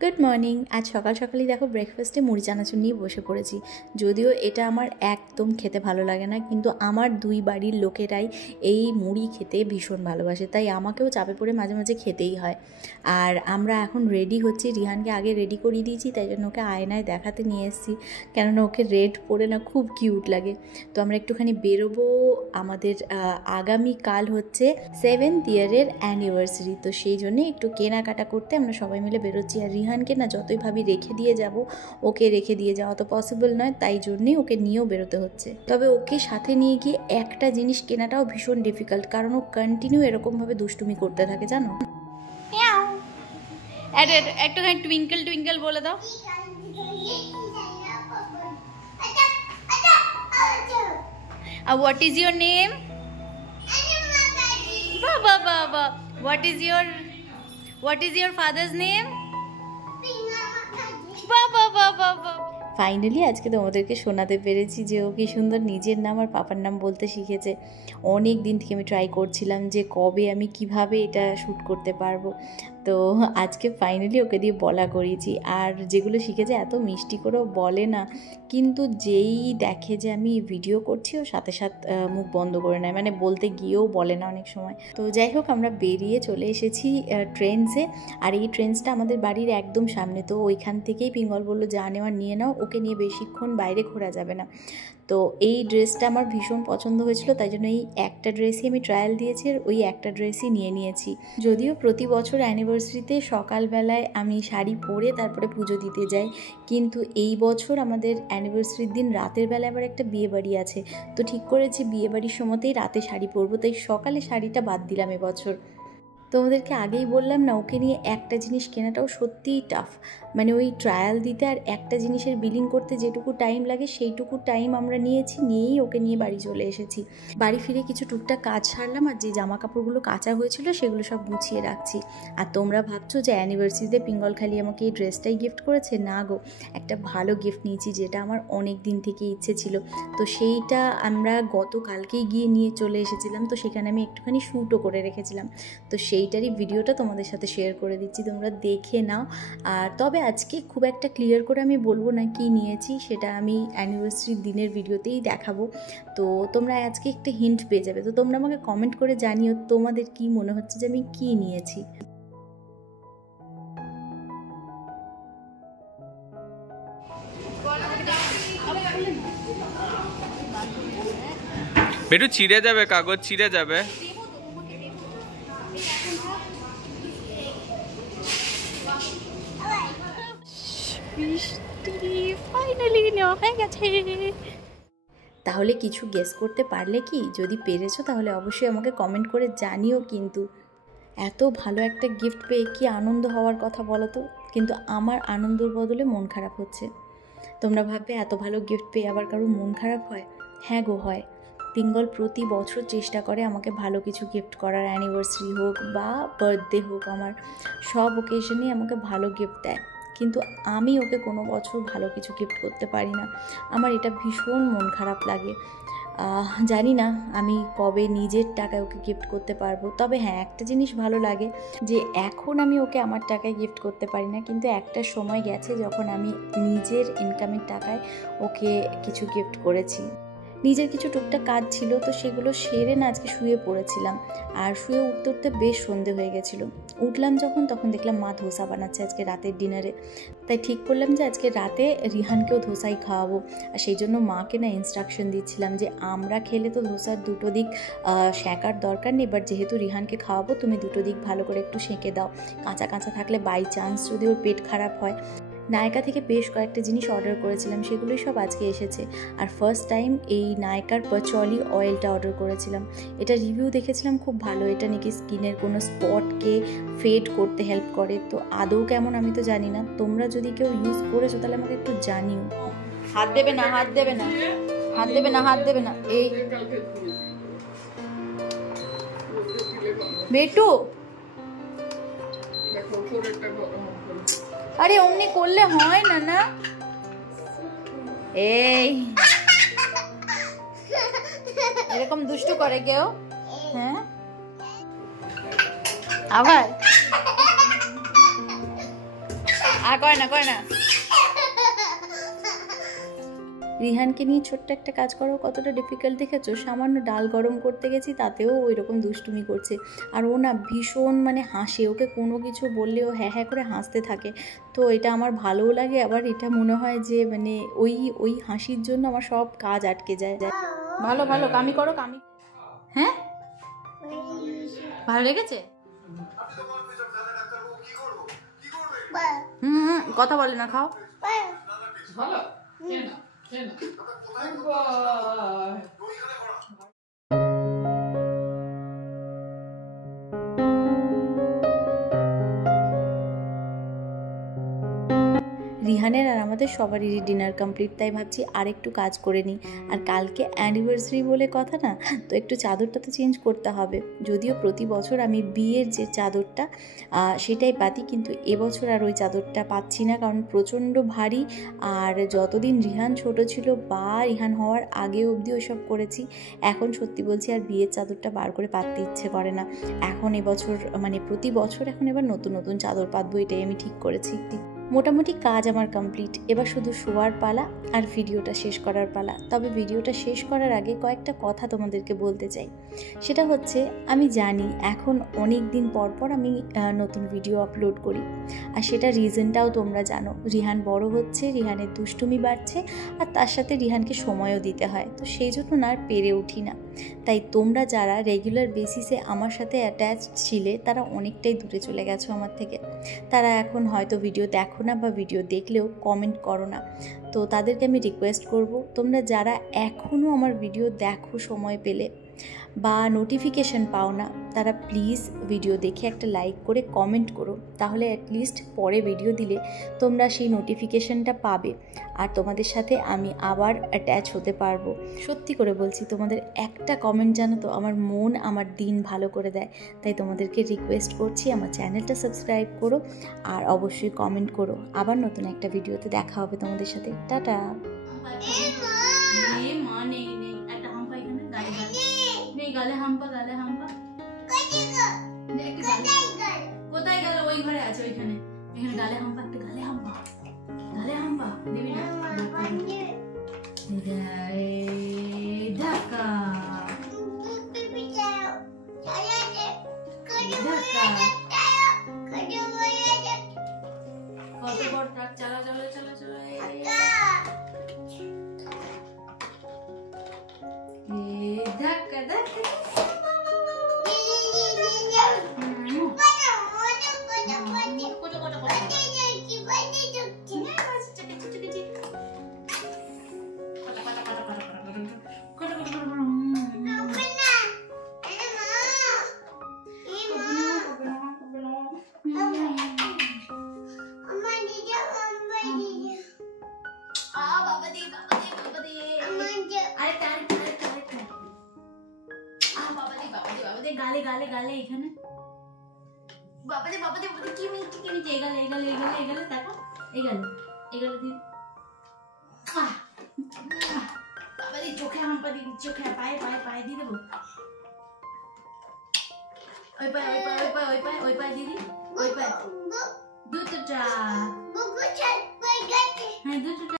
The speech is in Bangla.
Good morning. আজ সকাল সকালই দেখো ব্রেকফাস্টে মুড়ি চানাচুর নিয়ে বসে পড়েছি। যদিও এটা আমার একদম খেতে ভালো লাগে না, কিন্তু আমার দুই বাড়ির লোকেরাই এই মুড়ি খেতে ভীষণ ভালোবাসে, তাই আমাকেও চাপে পড়ে মাঝে মাঝে খেতেই হয়। আর আমরা এখন রেডি হচ্ছি। রিহানকে আগে রেডি করিয়ে দিয়েছি, তাই জন্য ওকে আয়নায় দেখাতে নিয়ে এসেছি, কেননা ওকে রেড পরে না খুব কিউট লাগে। তো আমরা একটুখানি বেরোবো। আমাদের আগামীকাল হচ্ছে 7th ইয়ারের অ্যানিভার্সারি, তো সেই জন্যে একটু কেনাকাটা করতে আমরা সবাই মিলে বেরোচ্ছি। আর রিহানকে না যতই ভাবি রেখে দিয়ে যাব, ওকে রেখে দিয়ে যাওয়া তো পসিবল নয়, তাই জন্যেই ওকে নিয়েও বেরোতে হচ্ছে। তবে ওকে সাথে নিয়ে গিয়ে একটা জিনিস কেনাটাও ভীষণ ডিফিকাল্ট, কারণ ও কন্টিনিউ এরকমভাবে দুষ্টুমি করতে থাকে, জানো। একটুখানি টুইঙ্কেল টুইঙ্কেল বলে দাও। What is your name? Baba Baba. What is your father's name? Baba Baba Baba. Finally আজকে তোমাদেরকে শোনাতে পেরেছি যে ও কি সুন্দর নিজের নাম আর পাপার নাম বলতে শিখেছে। অনেক দিন থেকে আমি ট্রাই করছিলাম যে কবে আমি কিভাবে এটা শ্যুট করতে পারবো, তো আজকে ফাইনালি ওকে দিয়ে বলা করিয়েছি। আর যেগুলো শিখেছে এত মিষ্টি করেও বলে না, কিন্তু যেই দেখে যে আমি ভিডিও করছি ও সাথে সাথে মুখ বন্ধ করে নেয়, মানে বলতে গিয়েও বলে না অনেক সময়। তো যাই হোক, আমরা বেরিয়ে চলে এসেছি ট্রেন্সে। আর এই ট্রেন্সটা আমাদের বাড়ির একদম সামনে, তো ওইখান থেকেই পিঙ্গল বললো যা নেওয়ার নিয়ে নাও, ওকে নিয়ে বেশিক্ষণ বাইরে ঘোরা যাবে না। তো এই ড্রেসটা আমার ভীষণ পছন্দ হয়েছিল, তাই জন্য এই একটা ড্রেসই আমি ট্রায়াল দিয়েছি আর ওই একটা ড্রেসই নিয়ে নিয়েছি। যদিও প্রতি বছর অ্যানিভার্সারিতে সকালবেলায় আমি শাড়ি পরে তারপরে পুজো দিতে যাই, কিন্তু এই বছর আমাদের অ্যানিভার্সারির দিন রাতের বেলায় আবার একটা বিয়েবাড়ি আছে, তো ঠিক করেছি বিয়েবাড়ির সময়তেই রাতে শাড়ি পরবো, তাই সকালে শাড়িটা বাদ দিলাম এবছর। তোমাদেরকে আগেই বললাম না, ওকে নিয়ে একটা জিনিস কেনাটাও সত্যিই টাফ। মানে ওই ট্রায়াল দিতে আর একটা জিনিসের বিলিং করতে যেটুকু টাইম লাগে সেইটুকু টাইম আমরা নিয়েই ওকে নিয়ে বাড়ি চলে এসেছি। বাড়ি ফিরে কিছু টুকটাক কাজ সারলাম, আর যে জামা কাপড়গুলো কাচা হয়েছিল সেগুলো সব গুছিয়ে রাখছি। আর তোমরা ভাবছো যে অ্যানিভার্সারিতে পিঙ্গল খালি আমাকে এই ড্রেসটাই গিফট করেছে? না গো, একটা ভালো গিফট নিয়েছি, যেটা আমার অনেক দিন থেকে ইচ্ছে ছিল। তো সেইটা আমরা গতকালকেই গিয়ে নিয়ে চলে এসেছিলাম, তো সেখানে আমি একটুখানি শ্যুটও করে রেখেছিলাম, তো সেইটারই ভিডিওটা তোমাদের সাথে শেয়ার করে দিচ্ছি, তোমরা দেখে নাও। আর তবে আজকে খুব একটা ক্লিয়ার করে আমি বলবো না কি নিয়েছি, সেটা আমি অ্যানিভার্সারির দিনের ভিডিওতেই দেখাবো। তো তোমরা আজকে একটা হিন্ট পেয়ে যাবে। তো তোমরা আমাকে কমেন্ট করে জানিও তোমাদের কি মনে হচ্ছে যে আমি কি নিয়েছি। বেটু ছিঁড়ে যাবে, কাগজ ছিঁড়ে যাবে। ফাইনালি নেওয়া হয়ে গেছে। তাহলে কিছু গেস করতে পারলে কি? যদি পেরেছো তাহলে অবশ্যই আমাকে কমেন্ট করে জানিও। কিন্তু এত ভালো একটা গিফট পেয়ে কি আনন্দ হওয়ার কথা বলো তো, কিন্তু আমার আনন্দর বদলে মন খারাপ হচ্ছে। তোমরা ভাববে এত ভালো গিফট পেয়ে আবার কারো মন খারাপ হয়? হ্যাঁ গো, হয়। পিঙ্গল প্রতি বছর চেষ্টা করে আমাকে ভালো কিছু গিফট করার, অ্যানিভার্সারি হোক বা বার্থডে হোক, আমার সব ওকেশনেই আমাকে ভালো গিফট দেয়, কিন্তু আমি ওকে কোনো বছর ভালো কিছু গিফট করতে পারি না। আমার এটা ভীষণ মন খারাপ লাগে। জানি না আমি কবে নিজের টাকায় ওকে গিফট করতে পারবো। তবে হ্যাঁ, একটা জিনিস ভালো লাগে যে এখন আমি ওকে আমার টাকায় গিফট করতে পারি না, কিন্তু একটা সময় গেছে যখন আমি নিজের ইনকামের টাকায় ওকে কিছু গিফট করেছি। নিজের কিছু টুকটাক কাজ ছিল, তো সেগুলো সেরে না আজকে শুয়ে পড়েছিলাম। আর শুয়ে উঠতে উঠতে বেশ সন্ধে হয়ে গেছিলো। উঠলাম তখন দেখলাম মা ধোসা বানাচ্ছে আজকে রাতের ডিনারে। তাই ঠিক করলাম যে আজকে রাতে রিহানকেও ধোসাই খাওয়াবো। আর সেই জন্য মাকে না ইনস্ট্রাকশন দিচ্ছিলাম যে আমরা খেলে তো ধোসার দুটো দিক সেঁকার দরকার নেই, বাট যেহেতু রিহানকে খাওয়াবো তুমি দুটো দিক ভালো করে একটু সেঁকে দাও। কাঁচা কাঁচা থাকলে বাই চান্স যদি ওর পেট খারাপ হয়। নায়কা থেকে বেশ কয়েকটা জিনিস অর্ডার করেছিলাম, সেগুলোই সব আজকে এসেছে। আর ফার্স্ট টাইম এই নায়কার পচলি অয়েলটা অর্ডার করেছিলাম। এটা রিভিউ দেখেছিলাম খুব ভালো, এটা নাকি স্কিনের কোনো স্পটকে ফেড করতে হেল্প করে। তো আদৌ কেমন আমি তো জানি না, তোমরা যদি কেউ ইউজ করেছো তাহলে আমাকে একটু জানিও। হাত দেবে না, হাত দেবে না, হাত দেবে না, হাত দেবে না। এই বেটু, আরে অমনি করলে হয় না না। এই এরকম দুষ্টু করে কেউ? হ্যাঁ, আবার আর করে না রিহানকে নিয়ে ছোট্ট একটা কাজ করো কতটা ডিফিকাল্ট দেখেছো। সামান্য ডাল গরম করতে গেছি তাতেও ওই রকম দুষ্টুমি করছে। আর ও না ভীষণ মানে হাসে, ওকে কোনো কিছু বললেও হ্যাঁ হ্যাঁ করে হাসতে থাকে। তো এটা আমার ভালোও লাগে, আবার এটা মনে হয় যে মানে ওই হাসির জন্য আমার সব কাজ আটকে যায়। ভালো ভালো কামি করো কামি। হ্যাঁ ভালো লেগেছে। কথা বলে না, খাও। ভালো রিহানের আর আমাদের সবারই ডিনার কমপ্লিট, তাই ভাবছি আর একটু কাজ করে নিই। আর কালকে অ্যানিভার্সারি বলে কথা না, তো একটু চাদরটা তো চেঞ্জ করতে হবে। যদিও প্রতি বছর আমি বিয়ের যে চাদরটা সেটাই পাতি, কিন্তু এবছর আর ওই চাদরটা পাচ্ছি না, কারণ প্রচণ্ড ভারী। আর যতদিন রিহান ছোট ছিল বা রিহান হওয়ার আগে অবধি ওসব করেছি, এখন সত্যি বলছি আর বিয়ের চাদরটা বার করে পাততে ইচ্ছে করে না। এখন এবছর মানে প্রতি বছর এখন এবার নতুন নতুন চাদর পাতবো, এটাই আমি ঠিক করেছি। মোটামুটি কাজ আমার কমপ্লিট, এবার শুধু শোয়ার পালা আর ভিডিওটা শেষ করার পালা। তবে ভিডিওটা শেষ করার আগে কয়েকটা কথা তোমাদেরকে বলতে চাই। সেটা হচ্ছে, আমি জানি এখন অনেক দিন পর পর আমি নতুন ভিডিও আপলোড করি, আর সেটা রিজনটাও তোমরা জানো। রিহান বড় হচ্ছে, রিহানের দুষ্টুমি বাড়ছে, আর তার সাথে রিহানকে সময়ও দিতে হয়, তো সেই জন্য না আর পেরে উঠি না। তাই তোমরা যারা রেগুলার বেসিসে আমার সাথে অ্যাটাচড ছিলে তারা অনেকটাই দূরে চলে গেছো আমার থেকে। তারা এখন হয়তো ভিডিও দেখো না, বা ভিডিও দেখলেও কমেন্ট করো না। তো তাদেরকে আমি রিকোয়েস্ট করব, তোমরা যারা এখনও আমার ভিডিও দেখো সময় পেলে বা নোটিফিকেশান পাও না, তারা প্লিজ ভিডিও দেখে একটা লাইক করে কমেন্ট করো। তাহলে অ্যাটলিস্ট পরে ভিডিও দিলে তোমরা সেই নোটিফিকেশানটা পাবে, আর তোমাদের সাথে আমি আবার অ্যাটাচ হতে পারবো। সত্যি করে বলছি, তোমাদের একটা কমেন্ট জানো তো আমার মন আমার দিন ভালো করে দেয়। তাই তোমাদেরকে রিকোয়েস্ট করছি, আমার চ্যানেলটা সাবস্ক্রাইব করো আর অবশ্যই কমেন্ট করো। আবার নতুন একটা ভিডিওতে দেখা হবে তোমাদের সাথে। টাটা। গালে হাম্পা কোথায় গেল? ওই ঘরে আছে, ওইখানে গালে হাম্পা, একটা গালে হাম্পা দেবি না। ঢাকা কত বড় ট্রাক, চালা ধাক্কা ধাক্কা। গালে এখানে বাবাদে কি মিষ্টি এই গালে দেখো, এই গালে দিদি বাবাদে চোখে হাম্পা দিদি, চোখে পায়ে দিয়ে দেবো। ওই পায়ে দিদি, ওই পায়ে দুটোটা, হ্যাঁ দুটোটা।